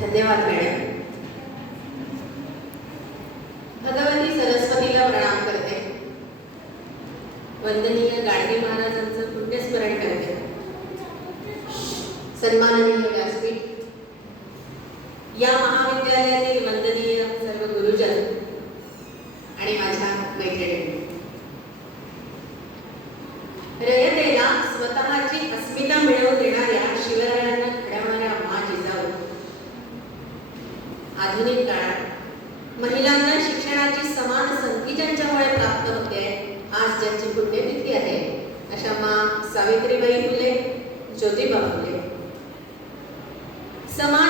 धन्यवाद मॅडम. भगवती सरस्वतीला प्रणाम करते. वंदनीय गाडगे महाराजांचं पुण्यस्मरण करते. सन्माननीय सावित्रीबाई फुले ज्योतिबा फुले. समाज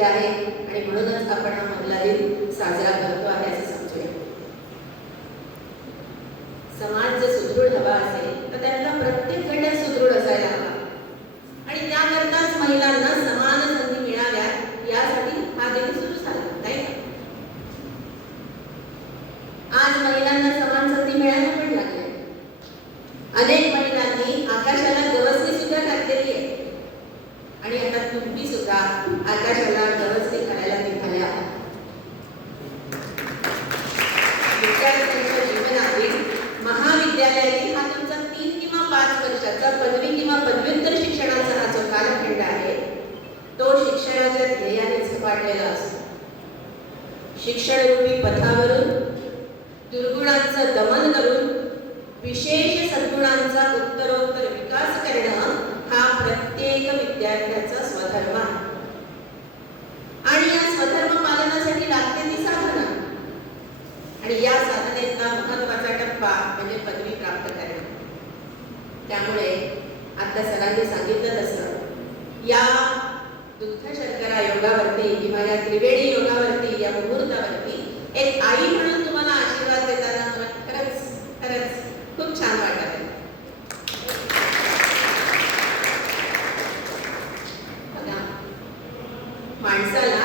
आहे. आणि म्हणूनच आपण हा मंगला दिन साजरा करतो आहे. रेखाटलेला असतो. शिक्षणरूपी पथावरून दुर्गुणांचं दमन करून विशेष सद्गुणांचा उत्तरोत्तर विकास करणं हा प्रत्येक विद्यार्थ्याचा स्वधर्म आहे. आणि या स्वधर्म पालनासाठी लागते ती साधना. आणि या साधनेचा महत्त्वाचा टप्पा म्हणजे पदवी प्राप्त करणे. त्यामुळे आता सरांनी सांगितलं तसं या या योगावरती किंवा या त्रिवेणी योगावरती या मुहूर्तावरती एक आई म्हणून तुम्हाला आशीर्वाद देताना खरंच खरंच खूप छान वाटत आहे. माणसाला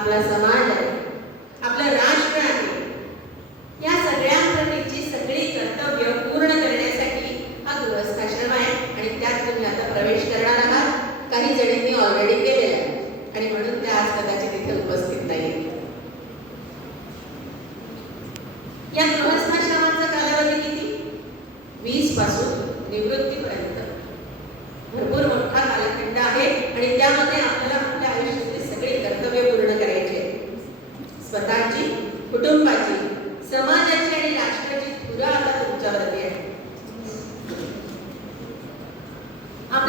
armazenar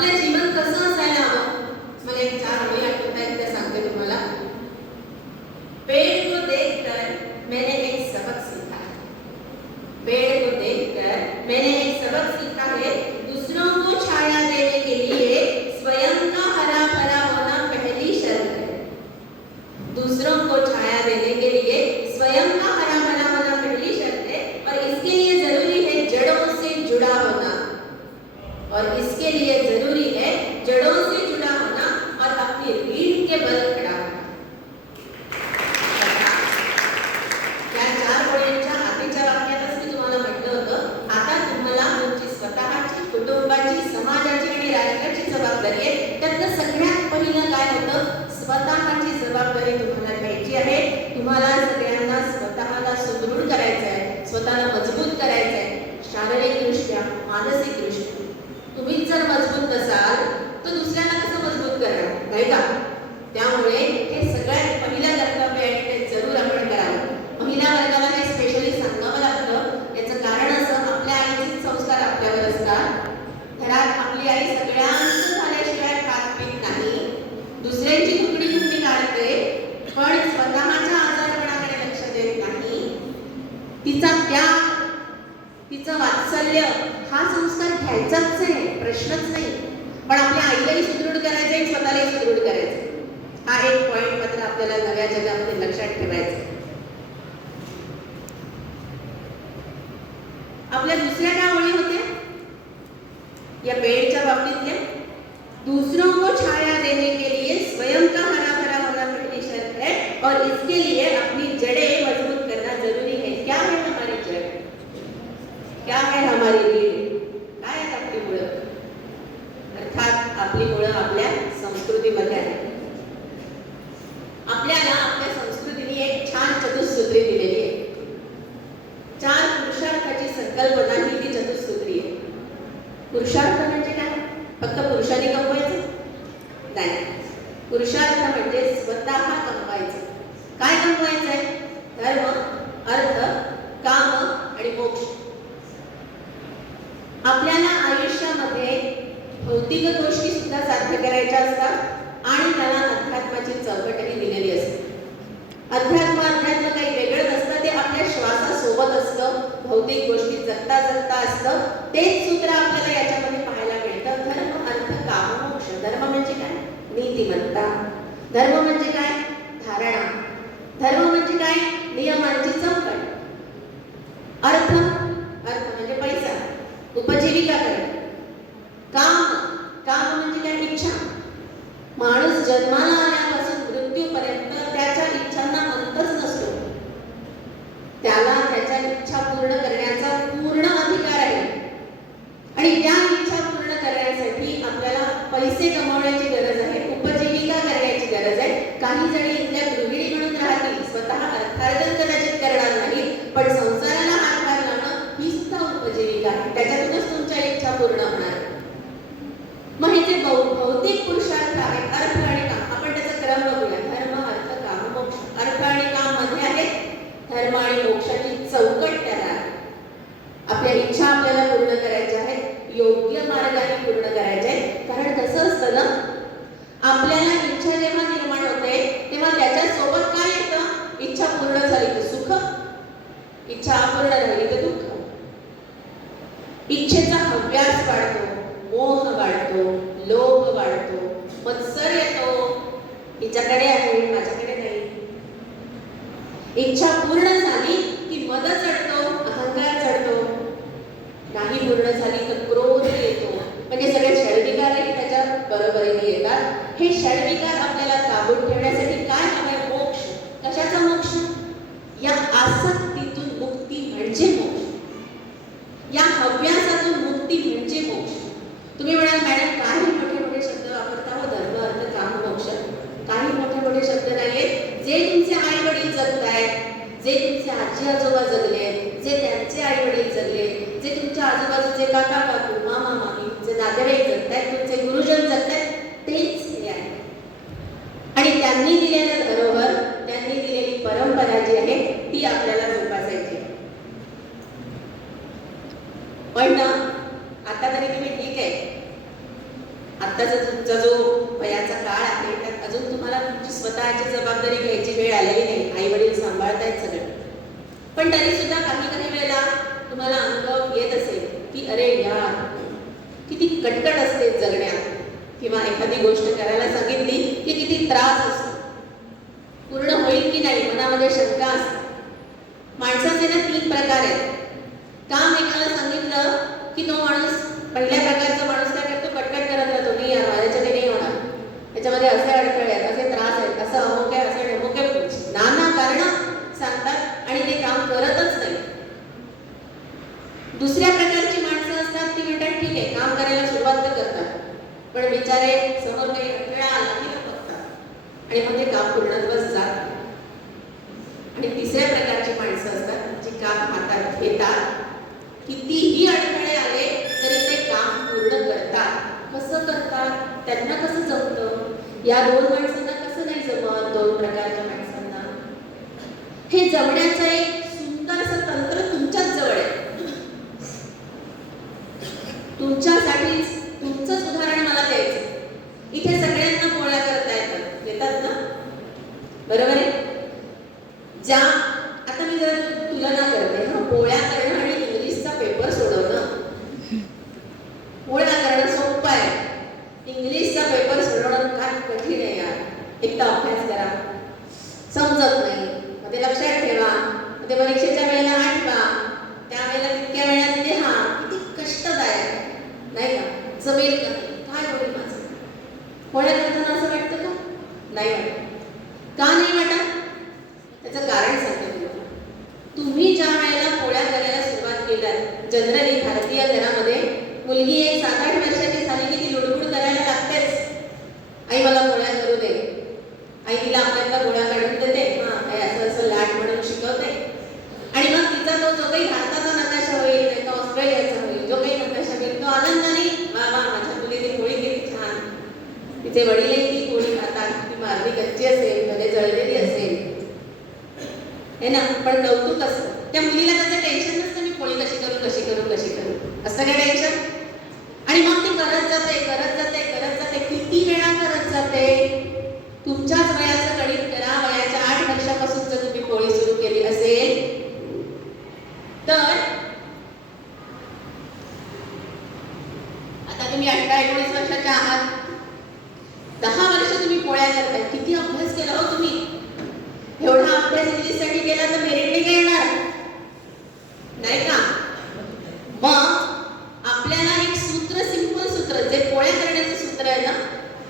那你们 जबाबदारी तुम्हाला घ्यायची आहे. तुम्हाला स्त्रीचं वात्सल्य हा संस्कार घ्यायचाच आहे प्रश्नच नाही. पण आपल्या आईलाही सुदृढ करायचं आहे स्वतःलाही सुदृढ करायचं हा एक पॉईंट मात्र आपल्याला नव्या जगामध्ये लक्षात ठेवायचा आपल्या दुसऱ्या काय ओळी होत्या? या वेळेच्या बाबतीतल्या. दुसरं को छाया देने के लिए स्वयं का हरा भरा होना पेशर है और इसके लिए अपनी जड़ें क्या है हमारी लीड काय आहेत आपली मुळं अर्थात आपली मुळं आपल्या संस्कृतीमध्ये आहेत आपल्याला आपल्या संस्कृतीने एक छान चतुसूत्री दिलेली आहे. चार पुरुषार्थाची संकल्पना ही ती चतुसूत्री आहे. पुरुषार्थ म्हणजे काय? फक्त पुरुषाने कमवायचं? नाही. पुरुषार्थ म्हणजे इच्छा आपल्याला पूर्ण करायच्या आहेत. योग्य मार्गाने पूर्ण करायचे आहेत. कारण कसं असतं ना आपल्याला इच्छा जेव्हा निर्माण होते तेव्हा त्याच्यासोबत काय येतं? इच्छा पूर्ण झाली तर सुख. इच्छा अपूर्ण झाली तर दुःख. इच्छेचा अभ्यास वाढतो मोह वाढतो लोभ वाढतो मत्सर येतो. हिच्याकडे आहे माझ्याकडे नाही. इच्छा पूर्ण झाली की मदत नाही पूर्ण झाली तर क्रोध येतो. म्हणजे सगळे षडविकारही त्याच्या बरोबरीने येतात. हे षडविकार आपल्याला काबूत ठेवण्यासाठी काय हवे मोक्ष. कशाचा मोक्ष? या आसक्तीतून मुक्ती म्हणजे मोक्ष. या हव्यासातून मुक्ती म्हणजे मोक्ष. तुम्ही म्हणाल मॅडम काही मोठे मोठे शब्द वापरता हो धर्म अर्थ काम मोक्ष. काही मोठे मोठे शब्द नाहीयेत. जे तुमचे आई वडील जगतायत जे तुमचे आजी आजोबा जगले जे त्यांचे आई वडील जगले जे तुमच्या आजूबाजूचे काका काकू मामा मामी तुमचे नातेवाईक जगतायत तुमचे गुरुजन जगतायत तेच हे आहे आणि त्यांनी दिलेलं धरोहर त्यांनी दिलेली परंपरा जी आहे ती आपल्याला जोपासायची आहे. पण ना आता तरी तुम्ही ठीक आहे आत्ताचा तुमचा जो वयाचा काळ आहे त्यात अजून तुम्हाला तुमची स्वतःची जबाबदारी घ्यायची वेळ आलेली नाही आई वडील सांभाळतायत सगळं पण तरी सुद्धा काही काही वेळेला तुम्हाला अनुभव येत असेल की अरे यार किती कटकट असते जगण्यात. किंवा एखादी गोष्ट करायला सांगितली की किती त्रास असतो. पूर्ण होईल की नाही मनामध्ये शंका असते. माणसाचे ना तीन प्रकार आहेत. काम एकाला सांगितलं की तो माणूस पहिल्या प्रकारचा माणूस काय करतो? कटकट करत राहतो. नाही यार माझ्याच्याने नाही होणार. त्याच्यामध्ये असे अडथळे आहेत असे त्रास आहेत असं अमुक आहे असं अमुक आहे नाना कारण सांगतात आणि ते काम करतच नाही. दुसऱ्या प्रकारची माणसं असतात ती म्हणतात ठीक आहे काम करायला सुरुवात तर करतात पण बिचारे समोर काही अडथळा आला की न बघतात आणि मग ते काम पूर्णत्वच जात आणि तिसऱ्या प्रकारची माणसं असतात जी काम हातात घेतात. कितीही अडथळे आले तरी ते काम पूर्ण करतात. कसं करतात? त्यांना कसं जमतं? या दोन माणसांना कसं नाही जमत दोन प्रकारच्या माणसांना? हे जमण्याचं एक सुंदर असं तंत्र तुमच्याच जवळ आहे तुमच्यासाठीच तुमचंच उदाहरण मला द्यायचं इथे सगळ्यांना पोळ्या करता येतात येतात ना बरोबर आहे ज्या आता मी जर तुलना करते हं, पोळ्या करणं आणि इंग्लिशचा पेपर सोडवणं पोळ्या करणं सोपं आहे इंग्लिशचा पेपर सोडवणं काय कठीण आहे यार एकदा अभ्यास करा समजत नाही मग ते लक्षात ठेवा मग ते परीक्षेच्या वेळेला आठवा त्यावेळेला तितक्या वेळात लिहा किती कष्टदायक नाही का जमेल का नाही? काय होईल माझं पोळ्या करताना असं वाटतं का नाही वाटत का नाही वाटत त्याचं कारण सांगते तुम्हाला तुम्ही ज्या वेळेला पोळ्या करायला सुरुवात केल्यात जनरली भारतीय घरामध्ये मुलगी एक सात आठ वर्षाची झाली की ती लुडबुड करायला लागतेच आई मला पोळ्या करू दे आई तिला आपल्याला गोळ्या काढून देते हा आई असं असं लाट म्हणून शिकवते आणि मग तिचा तो जो काही भारताचा नकाशा होईल नाही तर ऑस्ट्रेलियाचा होईल जो काही नकाशा होईल तो आनंदाने वा वा माझ्या मुलीने पोळी किती छान तिचे वडीलही ती पोळी खातात ती मारली कच्ची असेल भले जळलेली असेल हे ना पण कौतुक असतं त्या मुलीला त्याचं टेन्शन नसतं मी पोळी कशी करू कशी करू कशी करू असतं काय टेन्शन आणि मग ती करत जाते करत जाते करत जाते किती वेळा करत जाते? तुमच्याच वयाचं गणित करा वयाच्या आठ वर्षापासून जर तुम्ही पोळी सुरू केली असेल तर आता तुम्ही अठरा एकोणीस वर्षाच्या आहात दहा वर्ष तुम्ही पोळ्या करताय किती अभ्यास केला हो तुम्ही एवढा अभ्यास इंग्लिशसाठी केला तर मेरिट नाही येणार नाही का मग आपल्याला एक सूत्र सिंपल सूत्र जे पोळ्या करण्याचं सूत्र आहे ना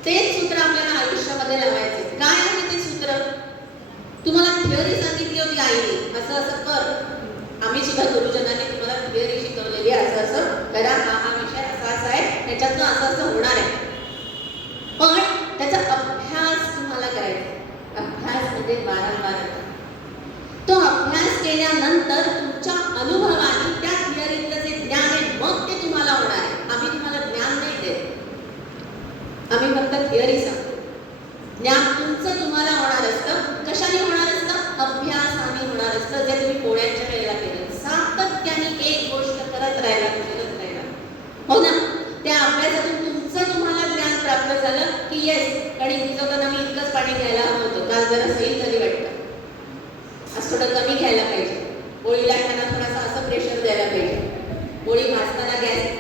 तेच सूत्र आपल्याला आयुष्यामध्ये लावायचे काय आहे ते सूत्र तुम्हाला थिअरी सांगितली होती आईने असं असं कर आम्ही सुद्धा गुरुजनांनी तुम्हाला थिअरी शिकवलेली आहे असं असं करा हा हा विषय असा असा आहे असं असं होणार आहे. पण त्याचा अभ्यास तुम्हाला करायचा अभ्यास म्हणजे वारंवार तो अभ्यास केल्यानंतर थोडं कमी घ्यायला पाहिजे. पोळी त्यांना थोडासा असं प्रेशर द्यायला पाहिजे. पोळी भाजताना गॅस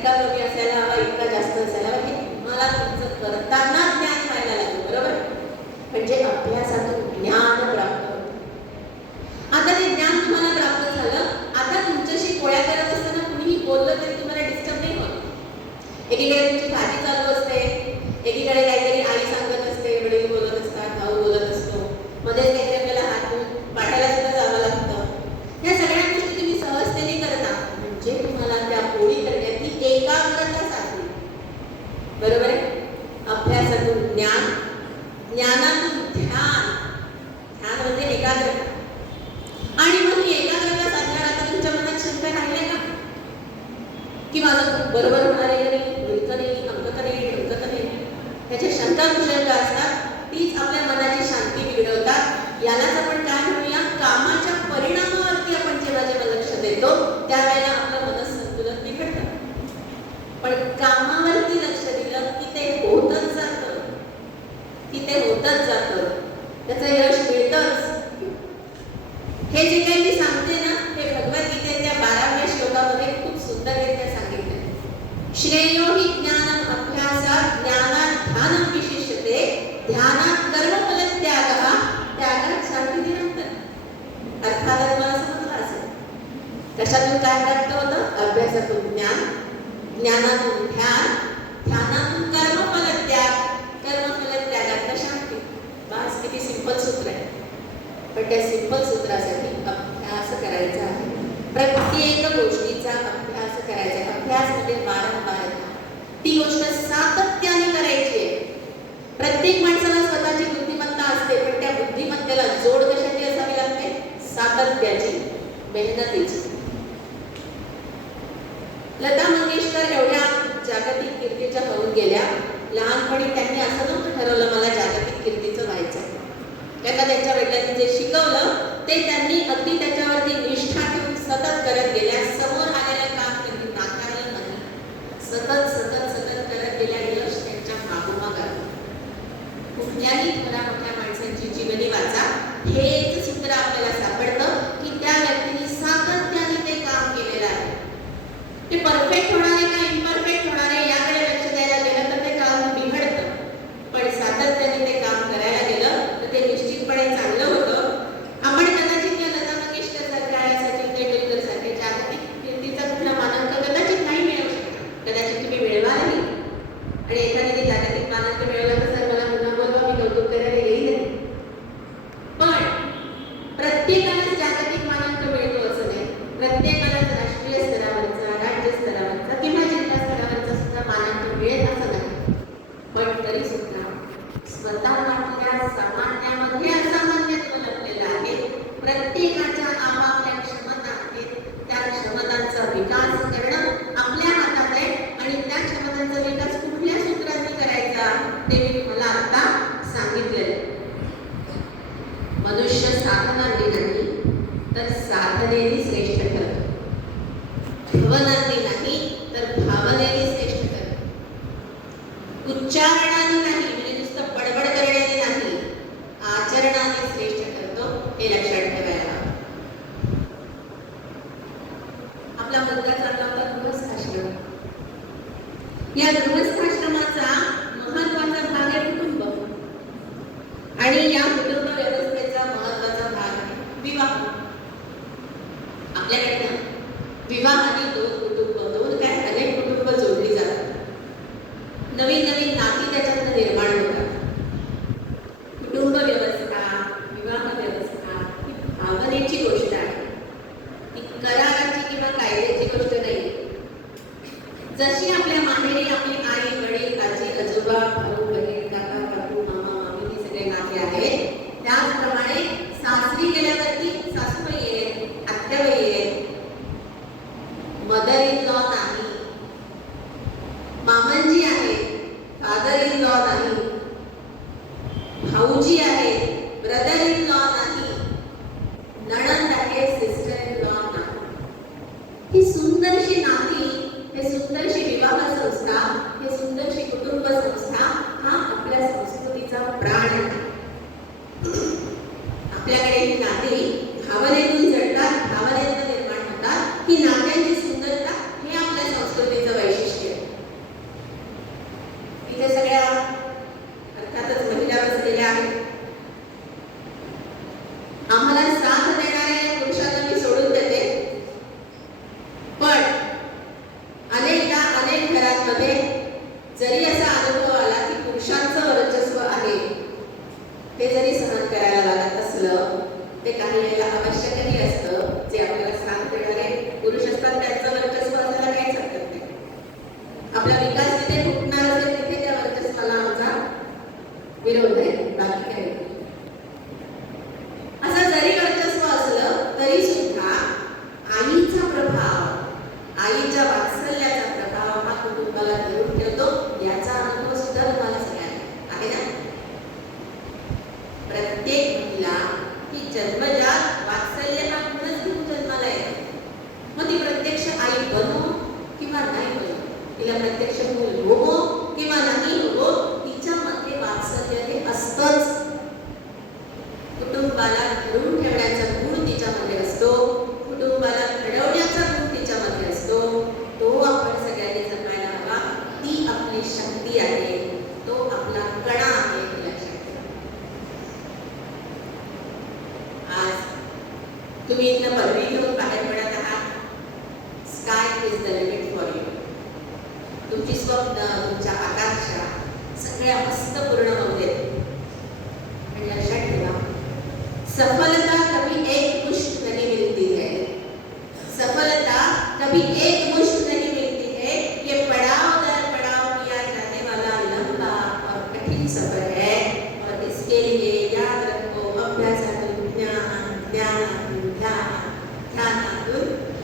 चिंता असतात तीच आपल्या मनाची शांती बिघडवतात. यालाच आपण काय म्हणूया? कामाच्या परिणामावरती आपण जेव्हा जेव्हा लक्ष देतो त्यावेळेला आपलं मन संतुलन बिघडतं. पण कामावरती लक्ष दिलं की ते होतच जात. की ते होतच जातं. त्याचं यश मिळतच. हे जे काही मी सांगते ना हे भगवद्गीतेच्या बाराव्या श्लोकामध्ये खूप सुंदर सांगितले श्रेयो अभ्यासातून ज्ञान ज्ञानातून ध्यान ध्यानातून कर्म फल त्याग कर्म फल त्यागात शांती बास किती सिंपल सूत्र आहे. पण त्या सिंपल सूत्रासाठी अभ्यास करायचा आहे. प्रत्येक गोष्ट Aonde é? ते काढलेलं आवश्यकही असतं.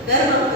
Dharma